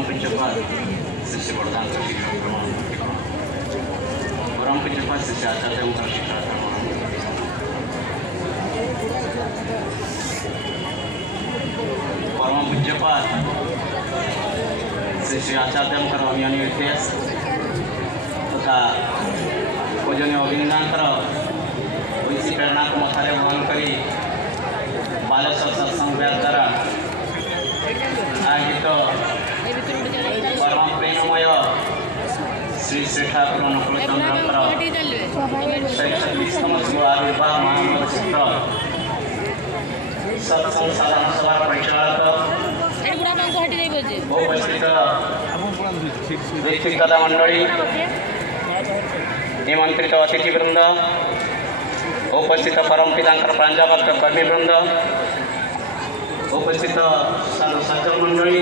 परम पूज्यपाद शिष्य प्रदान परम पूज्यपाद शिष्य आचार्य शिक्षा परम पूज्यपाद श्री आचार्य अभियानी इतिहास तथा पूजनीय अभिनंदन वैसी प्रेरणा को मथारे वहन करी बालेश्वर सत्संग द्वारा आयोजित परम प्रेममय श्री श्री ठाकुर अनुकूल चंद्र 126तम शुभ आविर्भाव महामहोत्सव सत्संग साधारण सभा परिचालक उपस्थित दीक्षित मंडली निमंत्रित अतिथिवृंद उपस्थित परम पिता प्रांजभक्त कर्मीवृंद उपस्थित साधु सज्जन मंडली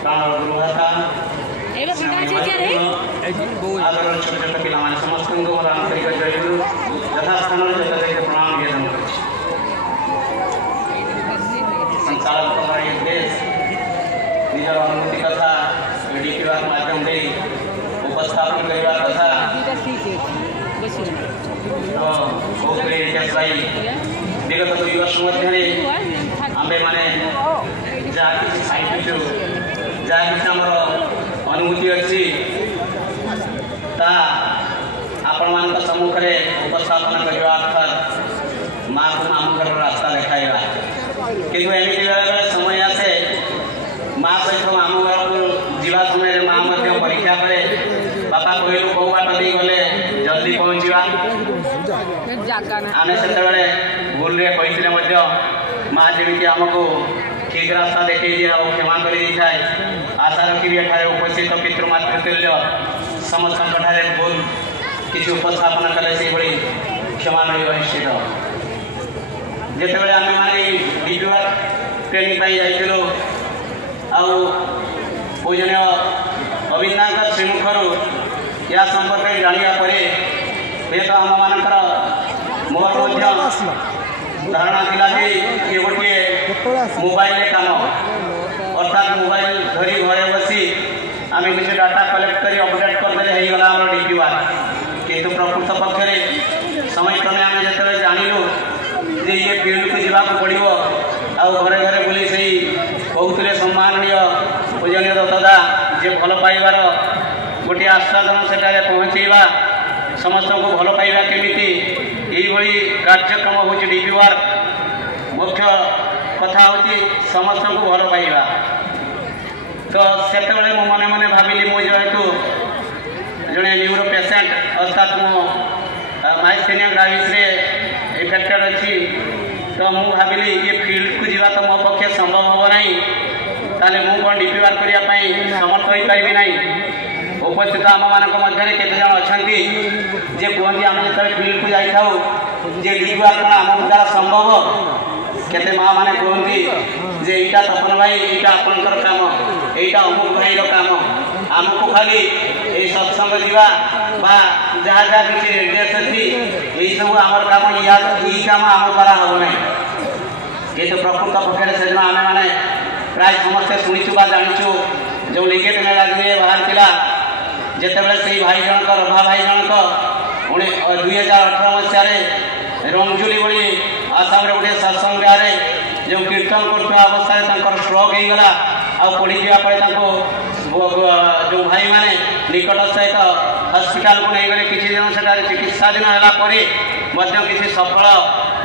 प्राण गुरुभाता आदर छोट छोट पिला समस्त मोर आंतरिक जयगुरु यथास्थान प्रणाम निवेदन कर संचालक देश निजर अनुभूति कथा डीपीआर माध्यम से उपस्थापन करने कथा विगत 2 वर्ष मध्य आमे माने जहाँ कि साइटु जहाँ कि अनुभूति अच्छी आपण मान सम्मुख में उपस्थापन करने अर्थात माँ को मामू घर रास्ता देखाइबा किंतु एमती बेले समय आसे माँ सहित मामू घर को जीवा समय माँ परीक्षा करे बापा कहलु कौ बाट दे गले जल्दी पहुँचा आम से भूल कही माँ जमी आमको ठीक रास्ता देखे और क्षमा कर आशा रखी उपस्थित पितृमातृतुल्य समस्त भूल किसी उपस्थापन कले से क्षमा मिल निश्चित जिते आम मैंने डीपीआर ट्रेनिंग जाइलु पूजनीय अभिनंदन श्रीमुखर या संपर्क जाना हुए आम मानकर मोर धारणा थिला कि ये गोटे मोबाइल काम अर्थात मोबाइल धरी घरे बसी आम किसी डाटा कलेक्ट कर अपडेट करदे होगा आम डीपीआर किंतु प्रकृत पक्ष समय क्रमे आम जो जानलु जे ये फील्ड को जावाक पड़ो घरे घरे बुली से कहते सम्माननीय पूजनीय दत्तदा जे भल पाइबार गोटे आस्वादन से पहुँचेवा समस्त को भल पाइबा केमिति यही कार्यक्रम हूँ डीपीआर मुख्य कथा हूँ समस्त को भल पाइबा तो से मने मने भाविली मु जेहेतु जड़े न्यूरो पेसेंट अर्थात मो माइस्थेनिया ग्राविस इफेक्टेड अच्छी तो मु भाविली ये फील्ड को जीवा तो मो पक्षे संभव हम ना ताले मु कौन डीपीआर करने समर्थ हो पारि ना उपस्थित आम मान मध्य केते जन अच्छा जे कहते आम जो फील्ड को जाई जे डीपीआर कौन आम द्वारा संभव केते माँ मैंने कहती जे यहाँ तपन भाई यहाँ आपंकर काम यहाँ अमुक भाई काम आमको खाली ये सत्संग जावा जहाँ जहाँ किसी निर्देश अच्छी यही सब आम काम या काम आम द्वारा हम ना कितु प्रकृत पक्षे से दिन आम मैंने प्राय समस्ते शुणीचु जाचु जो लिगेट मेला बाहर जितेबाला से भाई जनक रभा भाई जनक 2018 मसीह रंगजुली भली आसाम गोटे सत्संग गाँव जो कीर्तन करता अवस्था स्ट्रोक होगला पड़ी जावापर जो भाई माने निकटस्थ एक हस्पिटाल को नहीं गले किसी दिन से चिकित्साधीन है किसी सफल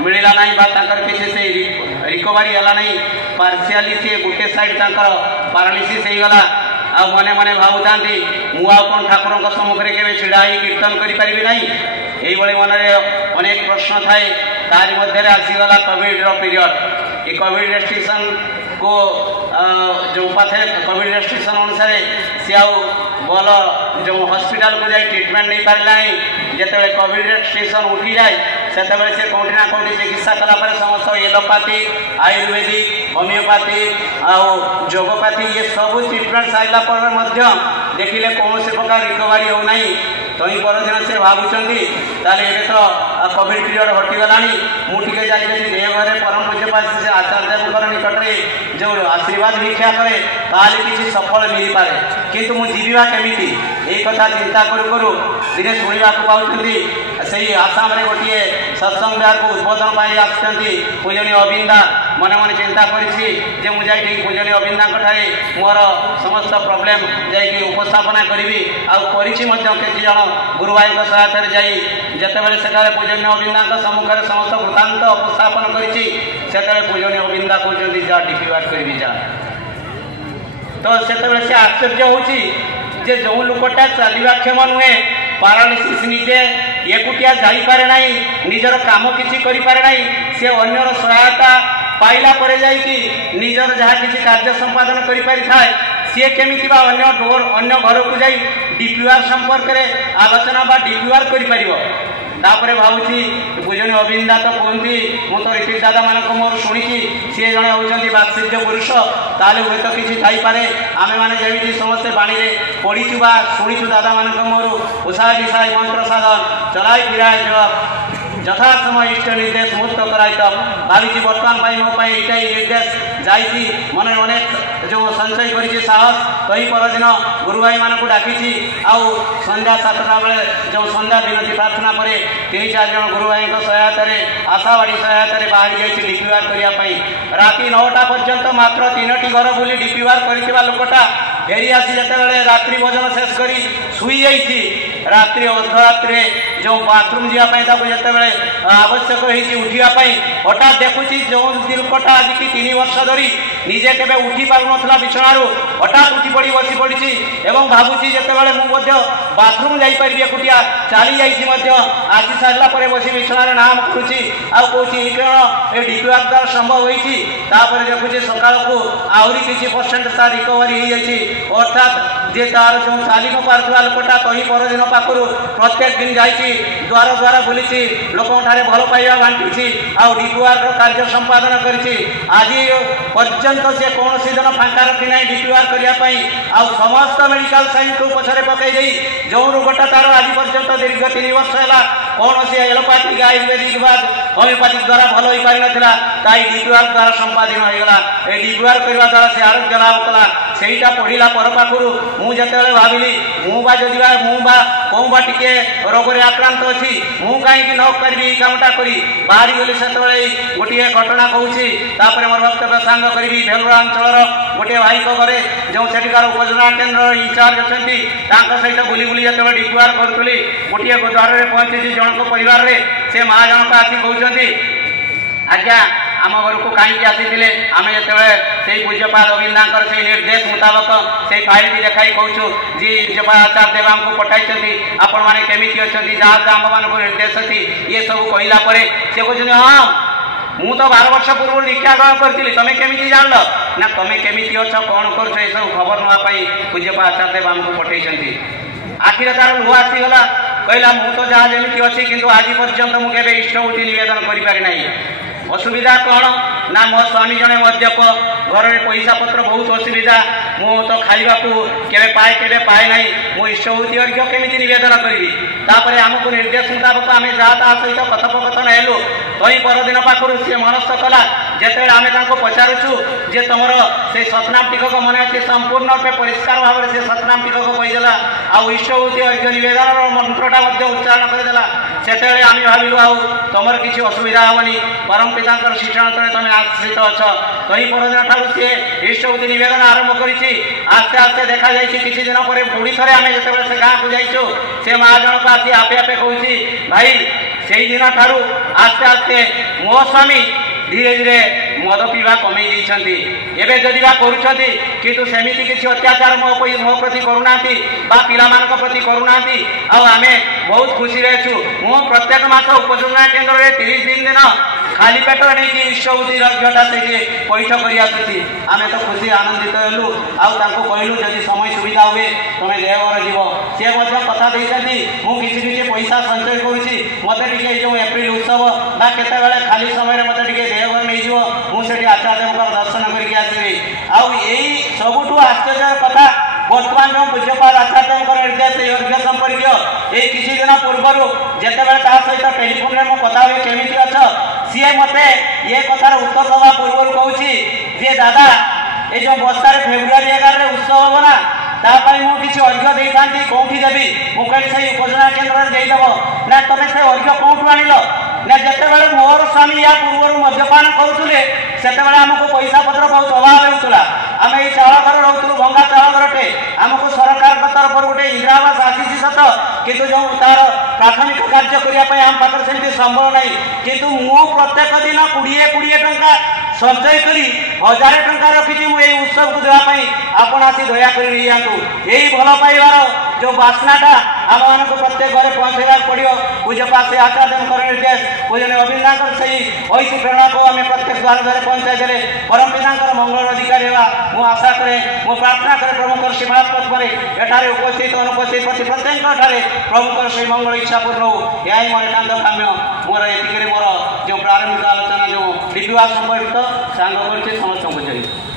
मिलला ना किसी से रिकवरी है ना पार्शियाली सी गोटे साइड पारालीसीस होगला मने मने भावुता मुआ कौन ठाकुर सम्मुख में केवे छिड़ा कीर्तन करी ना यही मन अनेक प्रश्न थाए तारी मध्य आसीगला कोविड पीरियड ये कोविड रेस्ट्रिक्शन को जो पाथे कोविड रेस्ट्रिक्शन अनुसार सी भल जो हॉस्पिटल को जाए ट्रीटमेंट नहीं पारा जिते कोविड रेस्ट्रिक्शन उठी जाए से कौटी ना कौटी चिकित्सा कलापर समस्त एलोपैथी आयुर्वेदिक होमियोपैथी जोगपैथी ये सब ट्रीटमेंट सारा पर देखिले कौन से प्रकार रिकवरी हो ना तई परदिन से भावुंट ताले एबे तो कोविड पीरियड हटिगलानी मुझे जाइए देवघर परम पूज्यपाद से आचार्य निकट में जो आशीर्वाद भिक्षा करे ताले किसी सफल मिल पाए किंतु मु जीवा केमी यही कथा चिंता करू दिने शुणा पाँच से आसाम रे गोटे सत्संग विहार को उद्बोधन पाई आसुँच पूजनीय अविंदा मन मन चिंता करी मुझे पूजनीय अविंदा मोर समस्त प्रोब्लेम जा उपस्थापना करी आती केजी जन गुरु भाई सहायता जितेबाला से पूजनीय अविंदा सम्मुख में समस्त वृत्तांत उपस्थापन कर पूजनीय अविंदा कहते जा डिफिवार करी जा तो से आश्चर्य होची जो लोकटा चलवा क्षम नुहे पारालिसिस निजे एकुटिया जापे ना निजर कम किसी करे सी अन्यर सहायता पाइला पर निजर जहाँ किसी कार्य संपादन कर सी केमी अन्य डोर अन्य घर को जाई डीपीआर संपर्क में आलोचना बा डीपीआर कर तापर भावुची पूजनीय अविंदा तो कहती मु तो ऋतिक दादा मान मोर शुणी सी जड़े होती बात्सल्य पुरुष ताले हुए तो किसी थपे आम मैंने जमी समस्ते बाणी पढ़ीचु बा शुणीचु दादा मान मोर उषा दिशाई मंत्र साधन चलाई फिराए यथा समय इष्ट निर्देश मुक्त कराई तो भावी बर्तमान मो यही निर्देश जाइए मन अनेक जो संचय कर साहस कही परदिन गुरु भाई मान डाकी आउ संध्या 7टा बेले जो संध्या विनती प्रार्थना पर 3-4 जन गुरु भाई सहायता आशावाड़ी सहायता बाहरी जाइए डीपीआर करने राति 9टा पर्यंत मात्र 3टी घर बुली डीपीआर कर लोकटा फेरी आसी जिते रात्रि भोजन शेष कर शुई जाइए रात्रि अर्धरात्रि जो बाथरूम जावाई जिते आवश्यक उठापी हठात देखुची जो लोकटा आज की 3 वर्ष धरी निजे केवे उठी पार ना बिछणारू हठात उठी पड़ी बसी पड़ी एवं भावुची जिते मुझे बाथरूम जापरि एकुटिया चली जाइए आसी सारा पर बस बिछणार नाम करुच्ची आउँ ये डीपीआर द्वारा संभव होती देखुचे सका आहरी किसी परसेंट तार रिकवरी हो जाए अर्थात जे तार जो चली न पार्था लोकटा तही परदिन पाखु प्रत्येक दिन जाइए द्वार द्वारा बुली लोक भल पाइबा बांटी आउ डीपीआर कार्य संपादन कर आज पर्यंत से कौन दिन फांका रखी ना डीपीआर करने समस्त मेडिकल साइंस को पछरे पकई जो रोगटा तार आज पर्यंत दीर्घ 3 वर्ष है कौन सी एलोपैथिक आयुर्वेदिक बाद होमिओपैथिक द्वारा भल हो पारि ना ताई डीपीआर द्वारा संपादन होगा ये डीपीआर करने द्वारा से आरोग्य लाभ कला सेटा पढ़ला पर पाखु मुझे भाविली मुझे कौन टे रोग आक्रांत अच्छी मुझे कहीं न करी कामटा करी बाहरी गली से गोटे घटना कहूँ मोर वक्तव्य सांग करी भेलुरा अंचल गोटे भाई घरे जो सेठिकार उपजना केन्द्र इंचार्ज अच्छा सहित बुली बुली जो डीपीआर करी गोटे द्वार में पहुंची जनक परिवार से माँ जनक आसी कहते आज्ञा आम घर को कहीं आसी आम जो पूज्यपाद अविंदा से निर्देश मुताबक से फाइल भी देखाई कहूँ जी पूज्यपाद आचार्य देव आमको पठाई आपण मैंने केमी अच्छा जहाँ आम मान निर्देश अच्छी ये सब कहला से कहते हाँ मु तो 12 वर्ष पूर्व दीक्षा ग्रहण करी तुम्हें केमी जान ना तुम्हें केमी अच्छ कौन कर सब खबर नापी पूज्यपाद आचार्य देव आमको पठाई आखिर तार लुह आसीगला कहला मु तो जहाँ जमी अच्छी किंतु आज पर्यंत मुझे इष्टवृत्ति निवेदन कर असुविधा कौन ना मो स्वामी जने मद्यप घर में पैसा पत्र बहुत असुविधा मु तो खाइबा को केवे पाए ना मो इष्टवृत्ति अर्घ्य केमी निवेदन करी आमको निर्देश मुताबक आम जहाँ ता सहित कथोपकथन हेलु कहीं परदिन पाखु सी मनस्थ कला जिते आम पचारुचु जे तुम से सतनाम टिकक मन अच्छे संपूर्ण रूपे परिष्कार भाव से सतनाम टिकक कहीदेला आउ इष्टवृत्ति अर्घ्य निवेदन मंत्रटा उच्चारण करदेला से आम भाविलु आउ तुम किसी असुविधा हेनी परम पिता शिक्षण तले तुम आश्रित अच्छ कहीं परदिन ठार सी इष्टवृत्ति निवेदन आरंभ कर आस्ते आस्ते देखा जाए किसी दिन पर पुणी थे आम जो से गाँव को जाइचु से माँ जनक आसी आपे आपे कहूँ भाई से दिन ठार आस्ते आस्ते मो स्वामी धीरे धीरे मद पीवा कमे एवं जदि किंतु सेमती किसी अत्याचार मो प्रति करूना पिला प्रति करूना आम बहुत खुशी अच्छु मु प्रत्येक मास उपयोजना केन्द्र में 30 दिन खाली पेट नहीं इष्टवृत्ति अर्घ्यटा से पैठ कर आम तो खुशी आनंदित हेलु आउ कहलु जदि समय सुविधा हुए तुम्हें देवघर जीव सी कथा देती मुझे किसी पैसा संचय करुँची मत जो एप्रिल उत्सव बा केत खाली समय मत देवघर नहीं मुझे आचार्य दर्शन करके आसबी आउ सबुठ आश्चर्य कथा बर्तमान जो पूज्यपाल आचार्य निर्देश यज्ञ संपर्क ये किसी दिन पूर्वर जिते सहित टेलीफोन में कथा हुए केमी अच्छ सी मत ये कथार उत्तर दवा पूर्व कहूँ जे दादा ये जो बस्तार फेब्रुआरी 11 उत्सव हम ना तापाई मु किसी अर्घ्य दे था कौटी देवी मुझे से उपजना केन्द्र में देदेव ना तुम से अर्घ्य कौटू आनिल ना जिते मोर स्वामी या पूर्व मद्यपान करुले से आमको पैसा पत्र बहुत अभाव होता आम ये चाल घर रोलु भंगा चाल घरटे आमको सरकार तरफ गोटे इंदिरा आवास आसी सत किंतु जो तार प्राथमिक कार्य करने आम पाखे सेमती संबल ना किंतु मु प्रत्येक दिन 20 टंका संचय करी 1000 टंका रखी मुझे उत्सव को देवाई आपण आसी दया कर यही भल पाइबार जो बास्नाटा आम मान प्रत्येक घरे पहुँचेगा पड़ो पूज्यपाल से आचार्य निर्देश पूजन अविंदा से ऐसी प्रेरणा को आम प्रत्येक द्वार द्वार पंचायत परम पिता मंगल अधिकारी हुआ मु आशा करे मु प्रार्थना करे प्रभुकर श्रीमात्मक पर एठारे उपस्थित अनुपस्थित प्रति प्रत्येक प्रभुकर श्री मंगल इच्छा पूर्ण हो यह मोर एकांत काम्य मोर ये मोर जो प्रारंभिक आलोचना जो लिपिवा संपर्कित सांग कर समस्त जय।